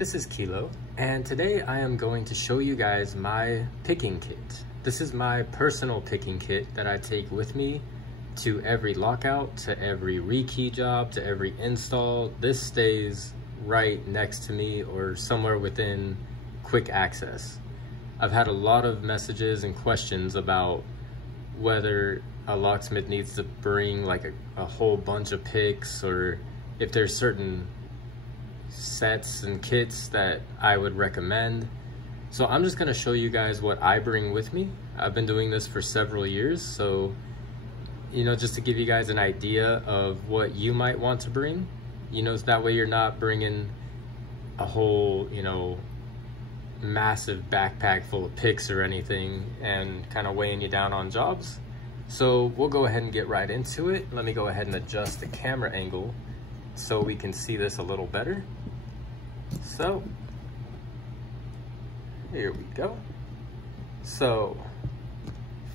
This is Kilo, and today I am going to show you guys my picking kit. This is my personal picking kit that I take with me to every lockout, to every rekey job, to every install. This stays right next to me or somewhere within quick access. I've had a lot of messages and questions about whether a locksmith needs to bring like a whole bunch of picks, or if there's certain sets and kits that I would recommend. So I'm just gonna show you guys what I bring with me. I've been doing this for several years, so just to give you guys an idea of what you might want to bring, so that way you're not bringing a whole massive backpack full of picks or anything and kind of weighing you down on jobs. So we'll go ahead and get right into it. Let me go ahead and adjust the camera angle so we can see this a little better. So here we go. So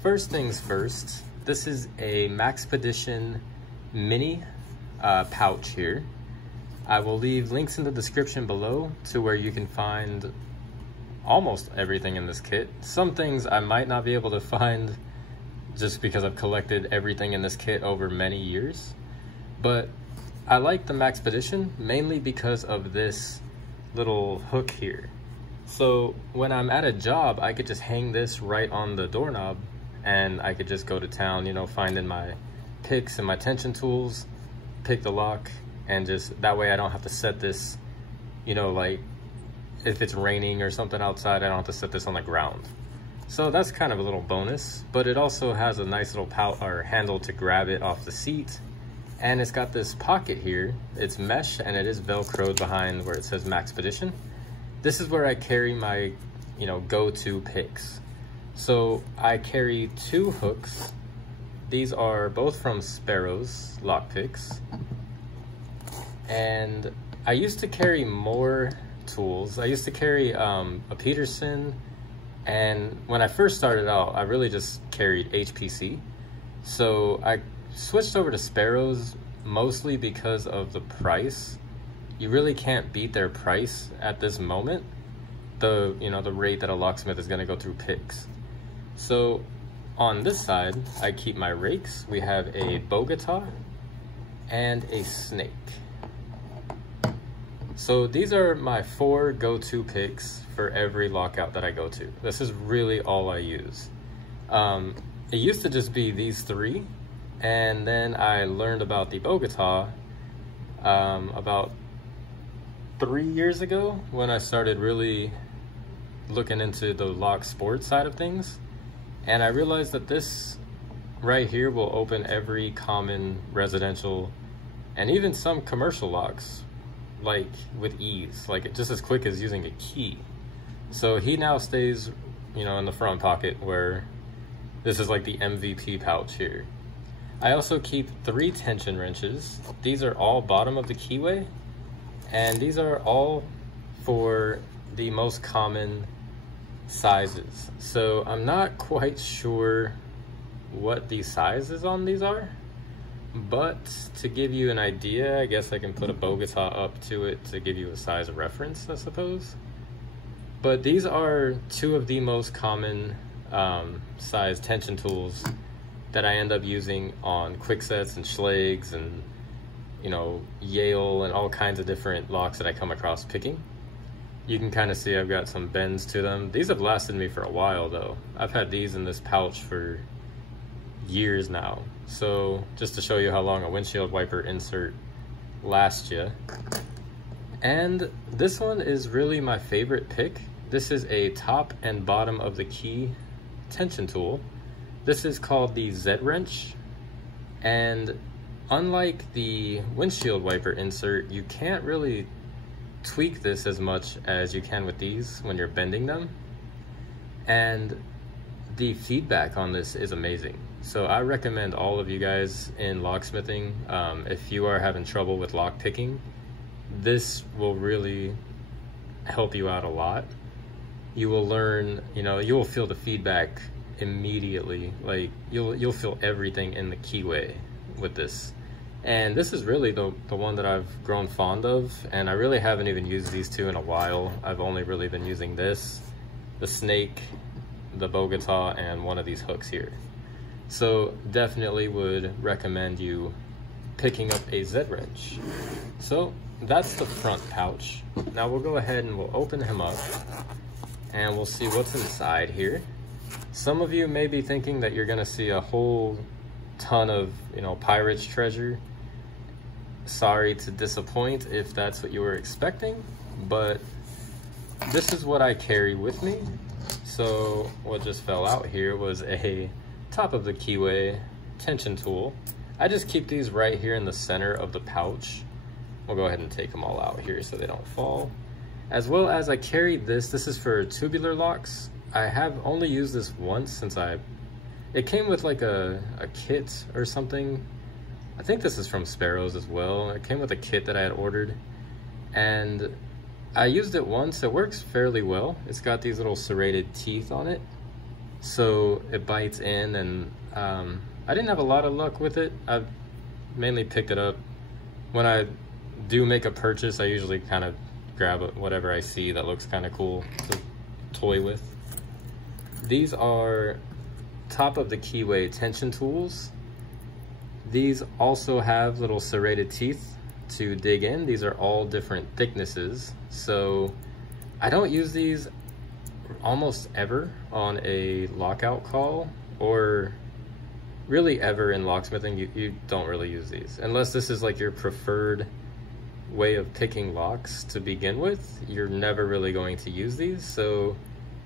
first things first, this is a Maxpedition mini pouch here. I will leave links in the description below to where you can find almost everything in this kit. Some things I might not be able to find just because I've collected everything in this kit over many years, but I like the Maxpedition mainly because of this little hook here. So when I'm at a job, I could just hang this right on the doorknob and I could just go to town, finding my picks and my tension tools, pick the lock, and just that way I don't have to set this, like if it's raining or something outside, I don't have to set this on the ground. So that's kind of a little bonus, but it also has a nice little handle to grab it off the seat. And it's got this pocket here. It's mesh and it is Velcroed behind where it says Maxpedition. This is where I carry my, go-to picks. So I carry 2 hooks. These are both from Sparrows lock picks. And I used to carry more tools. I used to carry a Peterson, and when I first started out, I really just carried HPC. So I switched over to Sparrows mostly because of the price. You really can't beat their price at this moment, the rate that a locksmith is going to go through picks. So on this side, I keep my rakes. We have a bogota and a snake. So these are my 4 go-to picks for every lockout that I go to. This is really all I use. It used to just be these 3, and then I learned about the bogota about 3 years ago when I started really looking into the lock sport side of things. And I realized that this right here will open every common residential and even some commercial locks like with ease, like just as quick as using a key. So he now stays in the front pocket, where this is like the MVP pouch here. I also keep 3 tension wrenches. These are all bottom of the keyway, and these are all for the most common sizes. So I'm not quite sure what the sizes on these are, but to give you an idea, I guess I can put a bogota up to it to give you a size reference, I suppose. But these are 2 of the most common size tension tools that I end up using on quicksets and Schlags and Yale and all kinds of different locks that I come across picking. You can kind of see I've got some bends to them. These have lasted me for a while though. I've had these in this pouch for years now. So just to show you how long a windshield wiper insert lasts you. And this one is really my favorite pick. This is a top and bottom of the key tension tool. This is called the Z wrench, and unlike the windshield wiper insert, you can't really tweak this as much as you can with these when you're bending them, and the feedback on this is amazing. So I recommend all of you guys in locksmithing, if you are having trouble with lock picking, this will really help you out a lot. You will learn, you will feel the feedback immediately. Like you'll feel everything in the keyway with this. And this is really the one that I've grown fond of, and I really haven't even used these two in a while. I've only really been using this, the snake, the bogota, and one of these hooks here. So definitely would recommend you picking up a Z-wrench. So that's the front pouch. Now we'll go ahead and we'll open him up and we'll see what's inside here. Some of you may be thinking that you're gonna see a whole ton of, you know, pirate's treasure. Sorry to disappoint if that's what you were expecting, but this is what I carry with me. So what just fell out here was a top of the keyway tension tool. I just keep these right here in the center of the pouch. We'll go ahead and take them all out here so they don't fall. As well as I carry this is for tubular locks. I have only used this once since it came with like a kit or something. I think this is from Sparrows as well. It came with a kit that I had ordered, and I used it once. It works fairly well. It's got these little serrated teeth on it, so it bites in, and I didn't have a lot of luck with it. I've mainly picked it up when I do make a purchase. I usually kind of grab whatever I see that looks kind of cool to toy with. These are top of the keyway tension tools. These also have little serrated teeth to dig in. These are all different thicknesses. So I don't use these almost ever on a lockout call, or really ever in locksmithing. You don't really use these unless this is like your preferred way of picking locks to begin with. You're never really going to use these. So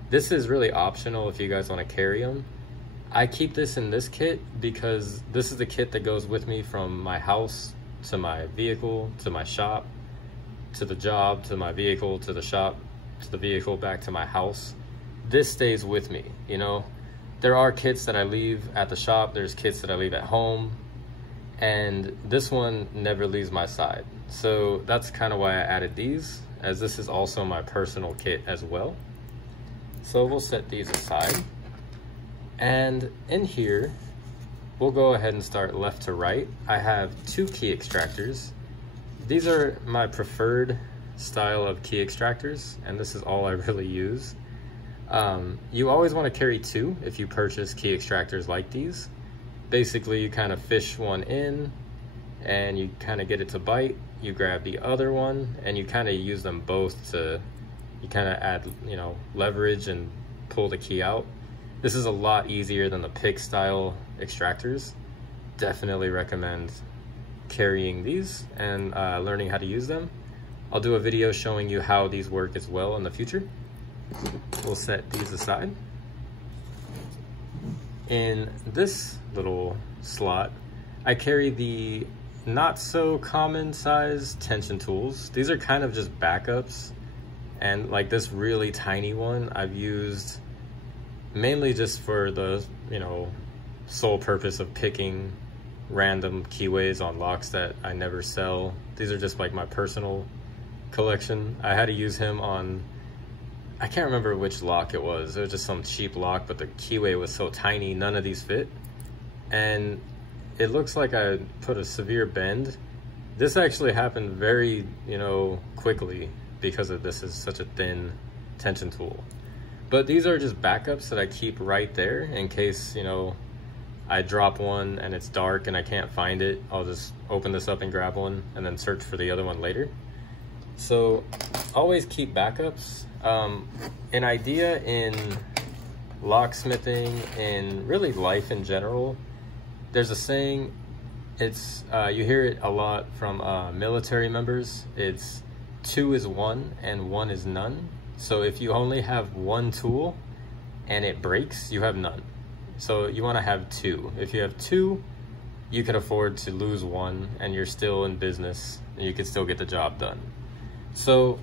this is really optional if you guys want to carry them. I keep this in this kit because this is the kit that goes with me from my house to my vehicle, to my shop, to the job, to my vehicle, to the shop, to the vehicle, back to my house. This stays with me, you know? There are kits that I leave at the shop, there's kits that I leave at home, and this one never leaves my side. So that's kind of why I added these, as this is also my personal kit as well. So we'll set these aside. And in here, we'll go ahead and start left to right. I have 2 key extractors. These are my preferred style of key extractors, and this is all I really use. You always want to carry 2 if you purchase key extractors like these. Basically, you kind of fish one in, and you kind of get it to bite. You grab the other one, and you kind of use them both to, you kind of add, you know, leverage and pull the key out. This is a lot easier than the pick style extractors. Definitely recommend carrying these and learning how to use them. I'll do a video showing you how these work as well in the future. We'll set these aside. In this little slot, I carry the not so common size tension tools. These are kind of just backups, and like this really tiny one I've used mainly just for the, you know, sole purpose of picking random keyways on locks that I never sell. These are just like my personal collection. I had to use him on, I can't remember which lock it was. It was just some cheap lock, but the keyway was so tiny, none of these fit. And it looks like I put a severe bend. This actually happened very, you know, quickly because of this is such a thin tension tool. But these are just backups that I keep right there in case, you know, I drop one and it's dark and I can't find it. I'll just open this up and grab one and then search for the other one later. So always keep backups. An idea in locksmithing and really life in general, there's a saying, it's you hear it a lot from military members. It's 2 is 1 and 1 is none. So if you only have 1 tool and it breaks, you have none. So you want to have 2. If you have 2, you can afford to lose 1 and you're still in business and you can still get the job done. So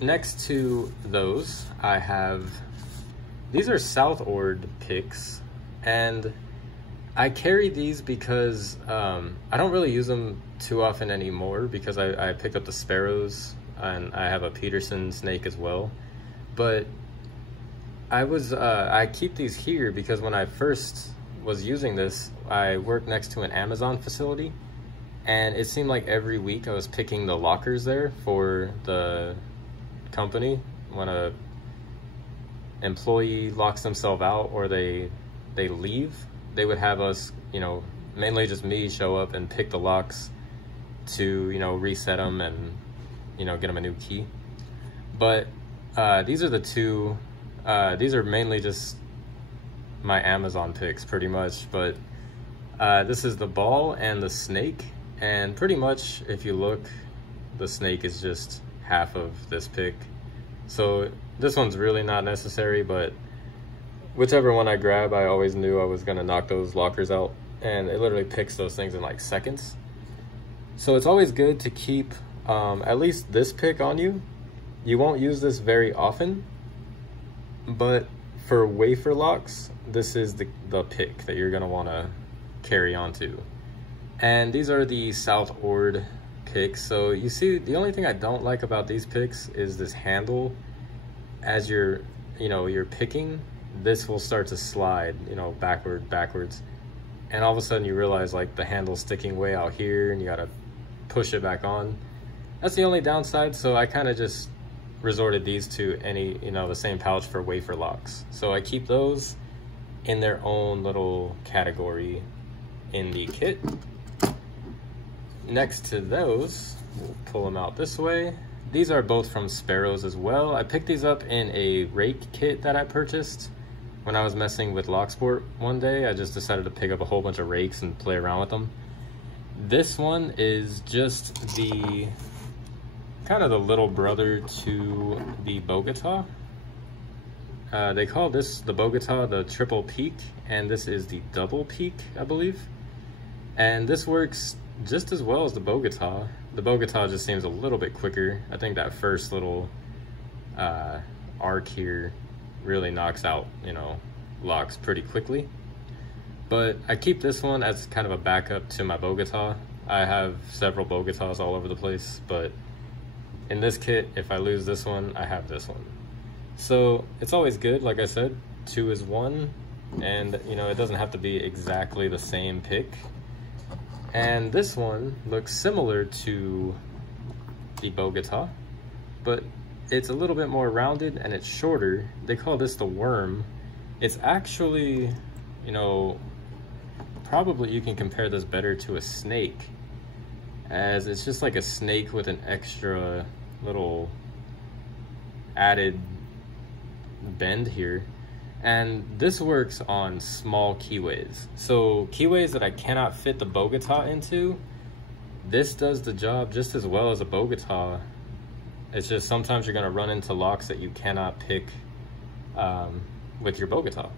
next to those, I have, these are Southord picks, and I carry these because I don't really use them too often anymore because I picked up the Sparrows and I have a Peterson snake as well. But I keep these here because when I first was using this, I worked next to an Amazon facility, and it seemed like every week I was picking the lockers there for the company. When a employee locks themselves out or they leave, they would have us, you know, mainly just me, show up and pick the locks to, you know, reset them and, you know, get them a new key. But these are the two, these are mainly just my Amazon picks pretty much, but this is the ball and the snake, and pretty much if you look, the snake is just half of this pick. So this one's really not necessary, but whichever one I grab, I always knew I was gonna knock those lockers out, and it literally picks those things in like seconds. So it's always good to keep at least this pick on you. You won't use this very often, but for wafer locks, this is the pick that you're gonna wanna carry on to. And these are the Southord picks. So you see, the only thing I don't like about these picks is this handle. As you're picking, this will start to slide, you know, backwards. And all of a sudden you realize like the handle's sticking way out here and you gotta push it back on. That's the only downside. So I kind of just resorted these to the same pouch for wafer locks. So I keep those in their own little category in the kit. Next to those, we'll pull them out this way. These are both from Sparrows as well. I picked these up in a rake kit that I purchased when I was messing with Locksport one day. I just decided to pick up a whole bunch of rakes and play around with them. This one is just the kind of the little brother to the Bogota. They call this the Bogota the triple peak, and this is the double peak, I believe. And this works just as well as the Bogota. The Bogota just seems a little bit quicker. I think that first little arc here really knocks out, you know, locks pretty quickly. But I keep this one as kind of a backup to my Bogota. I have several Bogotas all over the place, but in this kit, if I lose this one, I have this one. So it's always good, like I said, 2 is 1, and you know, it doesn't have to be exactly the same pick. And this one looks similar to the Bogota, but it's a little bit more rounded and it's shorter. They call this the worm. It's actually, you know, probably you can compare this better to a snake, as it's just like a snake with an extra little added bend here. And this works on small keyways. So keyways that I cannot fit the Bogota into, this does the job just as well as a Bogota. It's just sometimes you're gonna run into locks that you cannot pick with your Bogota.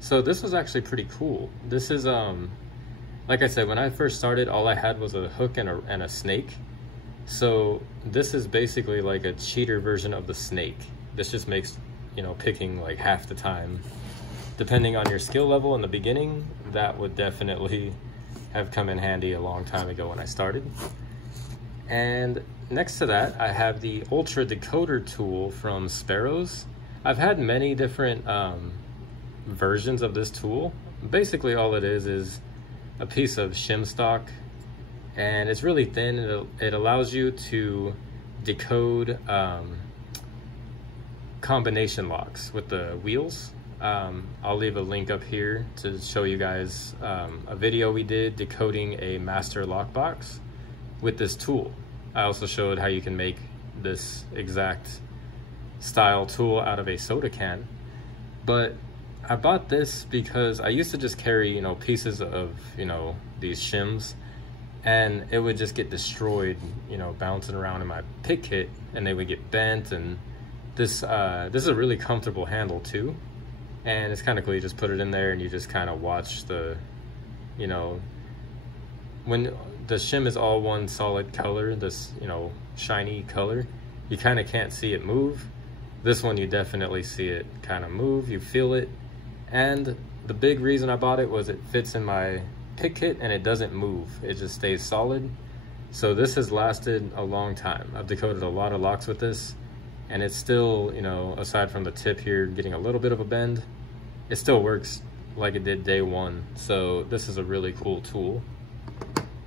So this was actually pretty cool. This is, like I said, when I first started, all I had was a hook and a snake. So this is basically like a cheater version of the snake. This just makes, you know, picking like half the time. Depending on your skill level in the beginning, that would definitely have come in handy a long time ago when I started. And next to that, I have the Ultra Decoder tool from Sparrows. I've had many different versions of this tool. Basically all it is a piece of shim stock, and it's really thin. It allows you to decode combination locks with the wheels. I'll leave a link up here to show you guys a video we did decoding a master lockbox with this tool. I also showed how you can make this exact style tool out of a soda can. But I bought this because I used to just carry, you know, pieces of, you know, these shims, and it would just get destroyed, you know, bouncing around in my pick kit, and they would get bent. And this is a really comfortable handle too, and it's kind of cool. You just put it in there and you just kind of watch the, you know, when the shim is all one solid color, this, you know, shiny color, you kind of can't see it move. This one you definitely see it kind of move, you feel it. And the big reason I bought it was it fits in my pick kit and it doesn't move, it just stays solid. So this has lasted a long time. I've decoded a lot of locks with this, and it's still, you know, aside from the tip here getting a little bit of a bend, it still works like it did day one. So this is a really cool tool.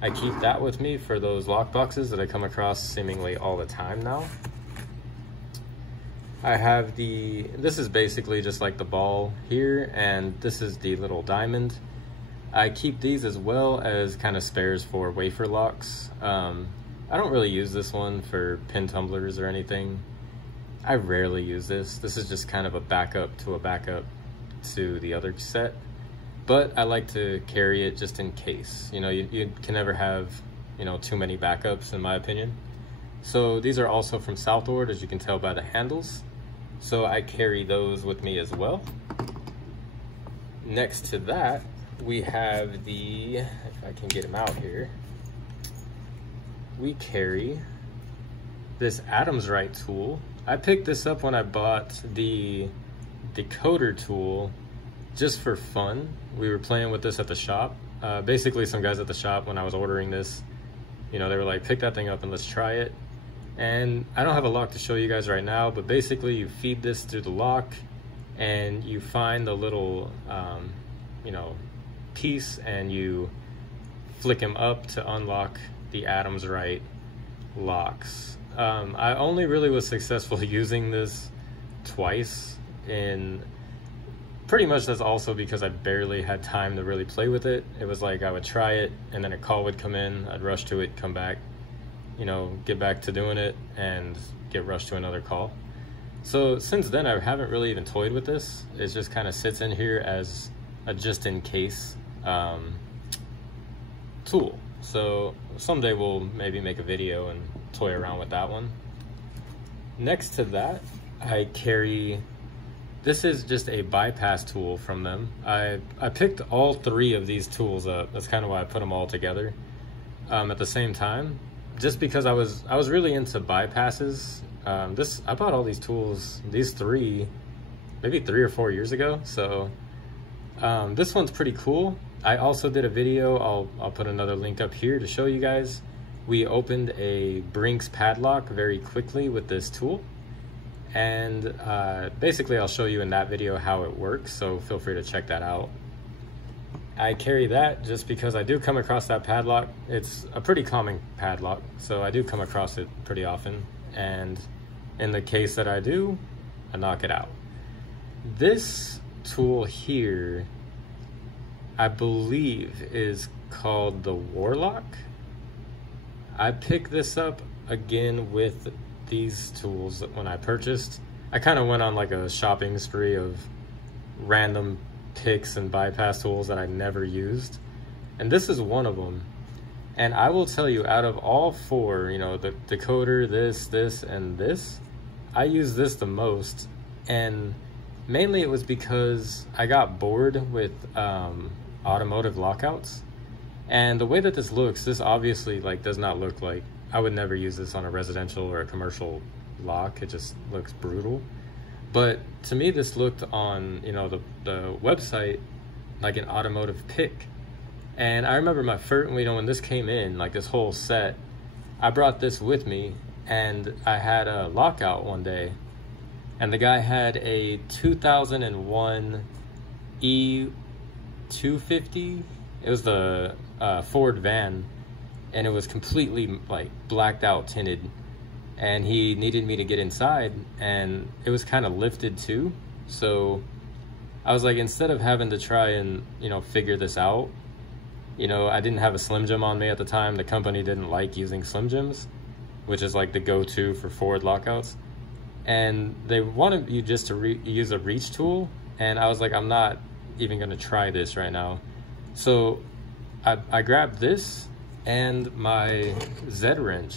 I keep that with me for those lock boxes that I come across seemingly all the time now. I have this is basically just like the ball here, and this is the little diamond. I keep these as well as kind of spares for wafer locks. I don't really use this one for pin tumblers or anything. I rarely use this. This is just kind of a backup to the other set. But I like to carry it just in case. You know, you can never have, you know, too many backups in my opinion. So these are also from Southord, as you can tell by the handles. So I carry those with me as well. Next to that, we have if I can get them out here, we carry this Adam's Rite tool. I picked this up when I bought the decoder tool just for fun. We were playing with this at the shop. Basically, some guys at the shop, when I was ordering this, you know, they were like, pick that thing up and let's try it. And I don't have a lock to show you guys right now, but basically you feed this through the lock and you find the little, you know, piece, and you flick him up to unlock the Adam's Rite locks. I only really was successful using this twice, and pretty much that's also because I barely had time to really play with it. It was like I would try it and then a call would come in, I'd rush to it, come back, you know, get back to doing it and get rushed to another call. So since then I haven't really even toyed with this. It just kind of sits in here as a just in case tool. So someday we'll maybe make a video and toy around with that one. Next to that, I carry, this is just a bypass tool from them. I picked all three of these tools up. That's kind of why I put them all together at the same time, just because I was really into bypasses. I bought all these tools, these three, maybe 3 or 4 years ago. So this one's pretty cool. I also did a video, I'll put another link up here to show you guys. We opened a Brinks padlock very quickly with this tool. And basically I'll show you in that video how it works, so feel free to check that out. I carry that just because I do come across that padlock. It's a pretty common padlock, so I do come across it pretty often. And in the case that I do, I knock it out. This tool here, I believe is called the Warlock. I picked this up again with these tools when I purchased. I kind of went on like a shopping spree of random picks and bypass tools that I never used, and this is one of them. And I will tell you, out of all four, you know, the decoder, this, and this, I use this the most. And mainly it was because I got bored with automotive lockouts. And the way that this looks, this obviously like does not look like, I would never use this on a residential or a commercial lock. It just looks brutal. But to me, this looked on, you know, the website like an automotive pick. And I remember my first, you know, when this came in, like this whole set, I brought this with me, and I had a lockout one day, and the guy had a 2001 E250. It was the Ford van, and it was completely like blacked out, tinted. And he needed me to get inside, and it was kind of lifted too. So I was like, instead of having to try and, you know, figure this out, you know, I didn't have a Slim Jim on me at the time. The company didn't like using Slim Jims, which is like the go-to for Ford lockouts. And they wanted you just to use a reach tool. And I was like, I'm not even gonna try this right now. So I grabbed this and my Z wrench.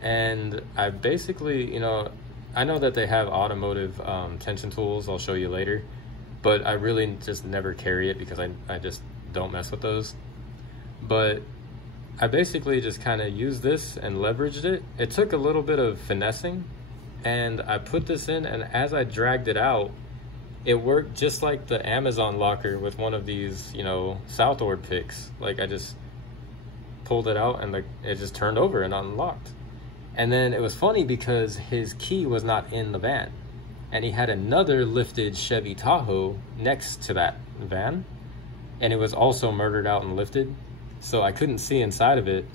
And I basically, you know, I know that they have automotive tension tools, I'll show you later, but I really just never carry it because I just don't mess with those. But I basically just kind of used this and leveraged it. It took a little bit of finessing, and I put this in, and as I dragged it out, it worked just like the Amazon locker with one of these, you know, Southward picks. Like I just pulled it out and it just turned over and unlocked. And then it was funny because his key was not in the van, and he had another lifted Chevy Tahoe next to that van, and it was also murdered out and lifted. so I couldn't see inside of it.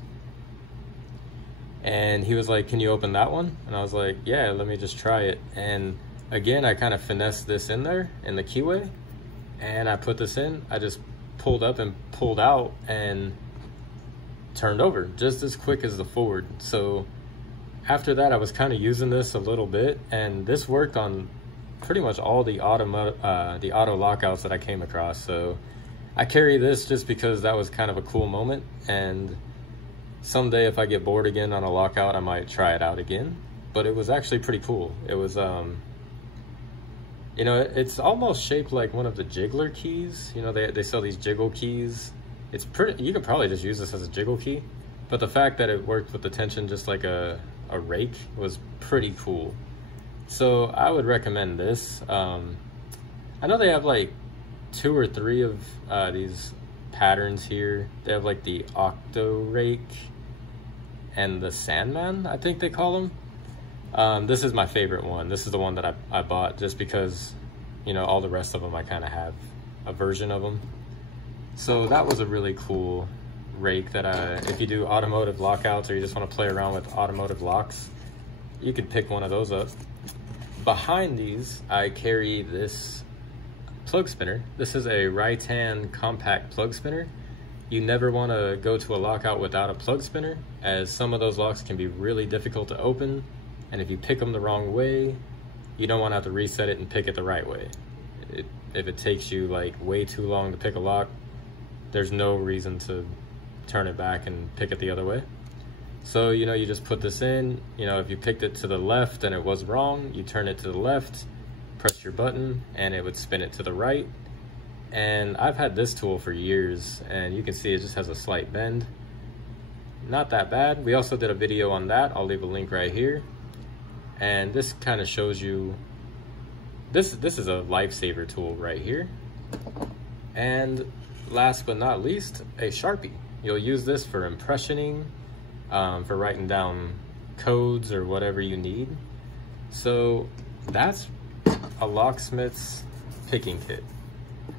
And he was like, can you open that one? And I was like, yeah, let me just try it. And again, I kind of finessed this in there in the keyway, and I put this in. I just pulled up and pulled out and turned over just as quick as the forward. So after that, I was kind of using this a little bit, and this worked on pretty much all the auto lockouts that I came across. So I carry this just because that was kind of a cool moment, and someday if I get bored again on a lockout, I might try it out again. But it was actually pretty cool. It was you know, it's almost shaped like one of the jiggler keys. You know, they sell these jiggle keys. It's pretty, you could probably just use this as a jiggle key, but the fact that it worked with the tension just like a rake was pretty cool. So I would recommend this. I know they have like 2 or 3 of these patterns here. They have like the Octo Rake and the Sandman, I think they call them. This is my favorite one. This is the one that I bought just because, you know, all the rest of them I kind of have a version of them. So that was a really cool rake that if you do automotive lockouts or you just want to play around with automotive locks, you could pick one of those up. Behind these, I carry this plug spinner. This is a Rytan compact plug spinner. You never want to go to a lockout without a plug spinner, as some of those locks can be really difficult to open, and if you pick them the wrong way, you don't want to have to reset it and pick it the right way. If it takes you like way too long to pick a lock, there's no reason to turn it back and pick it the other way. So, you know, you just put this in. You know, if you picked it to the left and it was wrong, you turn it to the left, press your button, and it would spin it to the right. And I've had this tool for years, and you can see it just has a slight bend. Not that bad. We also did a video on that. I'll leave a link right here. And this kind of shows you, this is a lifesaver tool right here. And last but not least, a Sharpie. You'll use this for impressioning, for writing down codes or whatever you need. So that's a locksmith's picking kit.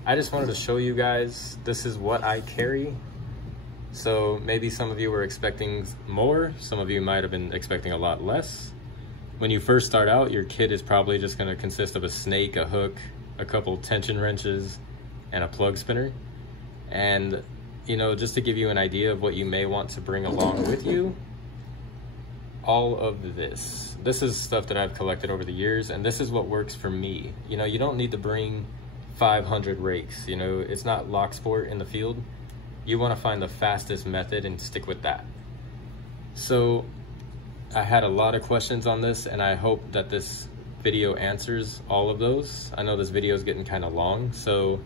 I just wanted to show you guys, this is what I carry. So maybe some of you were expecting more, some of you might have been expecting a lot less. When you first start out, your kit is probably just going to consist of a snake, a hook, a couple tension wrenches, and a plug spinner. And, you know, just to give you an idea of what you may want to bring along with you, all of this is stuff that I've collected over the years, and this is what works for me. You know, you don't need to bring 500 rakes. You know, it's not lock sport in the field. You want to find the fastest method and stick with that. So I had a lot of questions on this, and I hope that this video answers all of those. I know this video is getting kind of long, so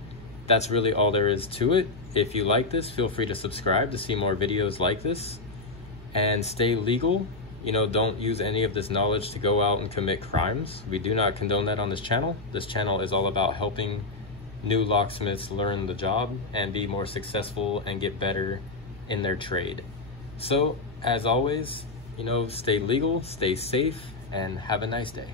that's really all there is to it. If you like this, feel free to subscribe to see more videos like this, and stay legal. You know, don't use any of this knowledge to go out and commit crimes. We do not condone that on this channel. This channel is all about helping new locksmiths learn the job and be more successful and get better in their trade. So, as always, you know, stay legal, stay safe, and have a nice day.